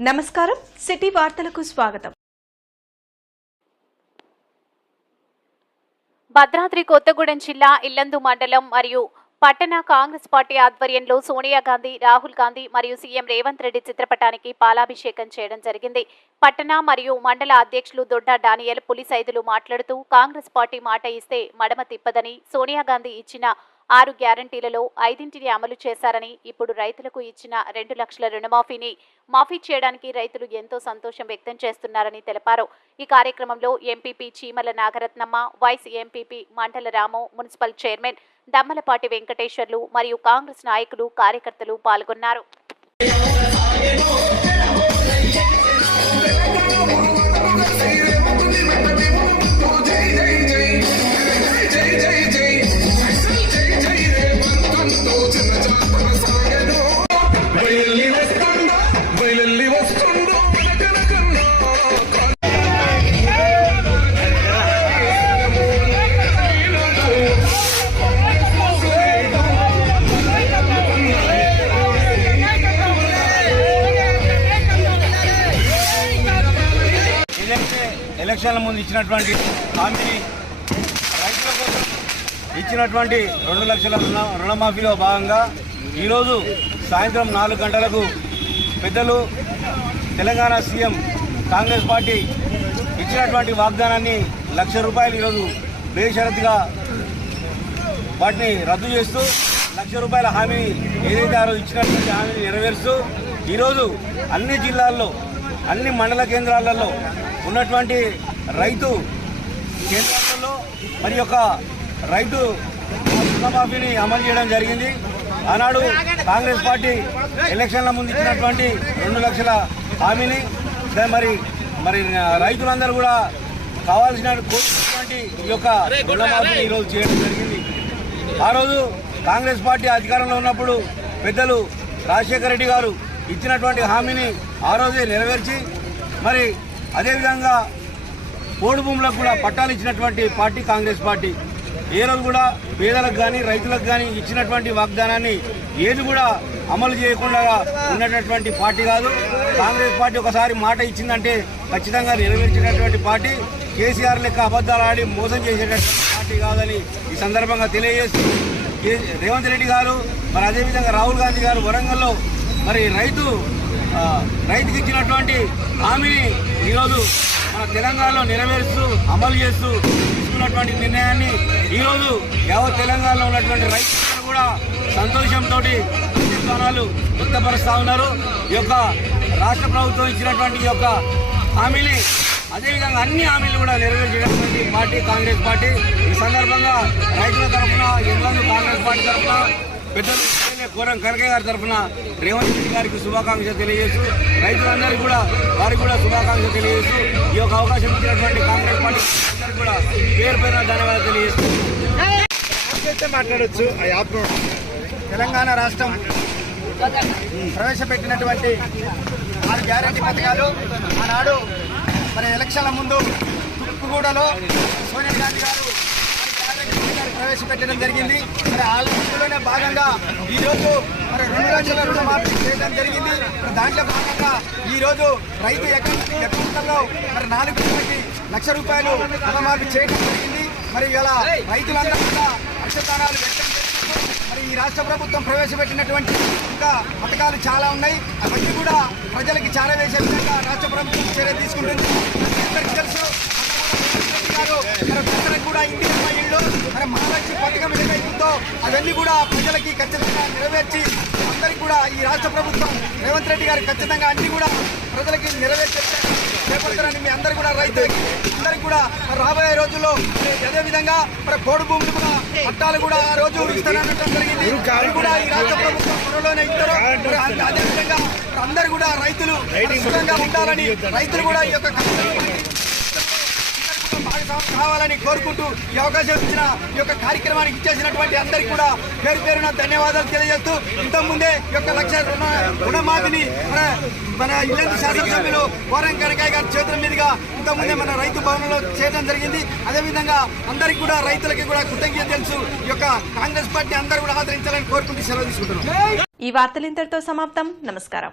నమస్కారం. సిటీ వార్తలకు స్వాగతం. భద్రాద్రి కొత్తగూడెం జిల్లా ఇల్లందు మండలం మరియు పట్టణ కాంగ్రెస్ పార్టీ ఆధ్వర్యంలో సోనియా గాంధీ రాహుల్ గాంధీ మరియు సీఎం రేవంత్ రెడ్డి చిత్రపటానికి పాలాభిషేకం చేయడం జరిగింది. పట్టణ మరియు మండల అధ్యక్షులు దొడ్డ డానియల్ పులిసైదులు మాట్లాడుతూ కాంగ్రెస్ పార్టీ మాట ఇస్తే మడమ తిప్పదని సోనియా గాంధీ ఇచ్చిన ఆరు గ్యారంటీలలో ఐదింటిని అమలు చేశారని ఇప్పుడు రైతులకు ఇచ్చిన రెండు లక్షల రుణమాఫీని మాఫీ చేయడానికి రైతులు ఎంతో సంతోషం వ్యక్తం చేస్తున్నారని తెలిపారు. ఈ కార్యక్రమంలో ఎంపీపీ చీమల నాగరత్నమ్మ వైస్ ఎంపీపీ మండల రాము మున్సిపల్ చైర్మన్ దమ్మలపాటి వెంకటేశ్వర్లు మరియు కాంగ్రెస్ నాయకులు కార్యకర్తలు పాల్గొన్నారు. ఎలక్షన్ల ముందు ఇచ్చినటువంటి హామీని ఇచ్చినటువంటి రెండు లక్షల రుణమాఫీలో భాగంగా ఈరోజు సాయంత్రం నాలుగు గంటలకు పెద్దలు తెలంగాణ సీఎం కాంగ్రెస్ పార్టీ ఇచ్చినటువంటి వాగ్దానాన్ని లక్ష రూపాయలు ఈరోజు బేషరత్గా వాటిని రద్దు చేస్తూ లక్ష రూపాయల హామీని ఏదైతే ఆ రోజు ఇచ్చినటువంటి హామీని నెరవేరుస్తూ ఈరోజు అన్ని జిల్లాల్లో అన్ని మండల కేంద్రాలలో ఉన్నటువంటి రైతు కేంద్రాలలో మరి యొక్క రైతు రుణమాఫీని అమలు చేయడం జరిగింది. ఆనాడు కాంగ్రెస్ పార్టీ ఎలక్షన్ల ముందు ఇచ్చినటువంటి రెండు లక్షల హామీని మరి మరి రైతులందరూ కూడా కావాల్సిన కోరుకున్నటువంటి ఈ యొక్క రుణమాఫీని ఈరోజు చేయడం జరిగింది. ఆ రోజు కాంగ్రెస్ పార్టీ అధికారంలో ఉన్నప్పుడు పెద్దలు రాజశేఖర రెడ్డి గారు ఇచ్చినటువంటి హామీని ఆ రోజే నెరవేర్చి మరి అదేవిధంగా పోడు భూములకు కూడా పట్టాలు ఇచ్చినటువంటి పార్టీ కాంగ్రెస్ పార్టీ. ఏ రోజు కూడా పేదలకు కానీ రైతులకు కానీ ఇచ్చినటువంటి వాగ్దానాన్ని ఏది కూడా అమలు చేయకుండా ఉన్నటువంటి పార్టీ కాదు. కాంగ్రెస్ పార్టీ ఒకసారి మాట ఇచ్చిందంటే ఖచ్చితంగా నెరవేర్చినటువంటి పార్టీ. కేసీఆర్ లెక్క అబద్ధాలు ఆడి మోసం చేసేటటువంటి పార్టీ కాదని ఈ సందర్భంగా తెలియజేస్తూ రేవంత్ రెడ్డి గారు మరి అదేవిధంగా రాహుల్ గాంధీ గారు వరంగల్లో మరి రైతు రైతుకి ఇచ్చినటువంటి హామీని ఈరోజు మన తెలంగాణలో నెరవేరుస్తూ అమలు చేస్తూ తీసుకున్నటువంటి నిర్ణయాన్ని ఈరోజు యావత్ తెలంగాణలో ఉన్నటువంటి రైతులు కూడా సంతోషంతో స్థానాలు వ్యక్తపరుస్తూ ఉన్నారు. ఈ యొక్క రాష్ట్ర ప్రభుత్వం ఇచ్చినటువంటి ఈ యొక్క హామీని అదేవిధంగా అన్ని హామీలు కూడా నెరవేర్చినటువంటి పార్టీ కాంగ్రెస్ పార్టీ. ఈ సందర్భంగా రైతుల తరఫున ఎందుకు కాంగ్రెస్ పార్టీ తరఫున పెద్దలు కోరం కనకయ్య గారి తరఫున రేవంత్ రెడ్డి గారికి శుభాకాంక్షలు తెలియజేస్తూ రైతులందరికీ కూడా వారికి కూడా శుభాకాంక్షలు తెలియజేస్తూ ఈ యొక్క అవకాశం ఇచ్చినటువంటి కాంగ్రెస్ పార్టీ అందరికీ కూడా పేరు పేరున ధన్యవాదాలు తెలియజేస్తూ. అయితే ఆ యాప్ తెలంగాణ రాష్ట్రం ప్రవేశపెట్టినటువంటి ఆరు గ్యారంటీ పథకాలు ఆనాడు మరి ఎలక్షన్ల ముందు తూర్పుగూడలో సోనియా గాంధీ గారు ప్రవేశపెట్టడం జరిగింది. మరి ఆలోచనలోనే భాగంగా ఈరోజు మరి రెండు లక్షల రుణమాఫీ చేయడం జరిగింది. మరి దాంట్లో భాగంగా ఈరోజు రైతు అకౌంట్ మరి నాలుగు లక్ష రూపాయలు రుణమాఫీ చేయడం జరిగింది. మరి ఇలా రైతులందరూ కూడా హర్షతారాలు వ్యక్తం మరి ఈ రాష్ట్ర ప్రభుత్వం ప్రవేశపెట్టినటువంటి ఇంకా పథకాలు చాలా ఉన్నాయి. అవన్నీ కూడా ప్రజలకి చాలా వేసే విధంగా రాష్ట్ర ప్రభుత్వం చర్య తీసుకుంటుంది మీ అందరికీ తెలుసు రెడ్డి గారు మరి ప్రజలకు కూడా ఇందిరమ్మ ఇళ్ళు మరి మహాలక్ష్మి పథకం ఏదైతుందో అవన్నీ కూడా ప్రజలకి ఖచ్చితంగా నెరవేర్చి అందరికీ కూడా ఈ రాష్ట్ర ప్రభుత్వం రేవంత్ రెడ్డి గారు ఖచ్చితంగా అన్ని కూడా ప్రజలకి నెరవేర్చే చేపడతారని మీ అందరు కూడా రైతులకి అందరికి కూడా రాబోయే రోజుల్లో అదే విధంగా మరి పోడు భూములు కూడా పట్టాలు కూడా ఆ రోజు జరిగింది. అవి కూడా ఈ రాష్ట్ర ప్రభుత్వం త్వరలోనే ఇస్తారు మరి అదే- అదే విధంగా అందరు కూడా రైతులు సుఖంగా ఉండాలని రైతులు కూడా ఈ యొక్క భాగస్వామి కావాలని కోరుకుంటూ ఈ అవకాశం ఇచ్చిన ఈ యొక్క కార్యక్రమానికి ఇచ్చేసినటువంటి అందరికీ కూడా పేరు పేరున ధన్యవాదాలు తెలియజేస్తూ ఇంతకుముందే ఈ యొక్క లక్ష రుణ రుణమాఫీని మన మన ఇల్లందు శాసనసభ్యులు కోరం కనకాయ గారి చేతుల మీదుగా ఇంతకుముందే మన రైతు భవనంలో చేయడం జరిగింది. అదేవిధంగా అందరికీ కూడా రైతులకి కూడా కృతజ్ఞత తెలుసు ఈ యొక్క కాంగ్రెస్ పార్టీ అందరూ కూడా ఆదరించాలని కోరుకుంటూ సెలవు తీసుకుంటున్నాం. ఈ వార్తలు ఇంతటితో సమాప్తం. నమస్కారం.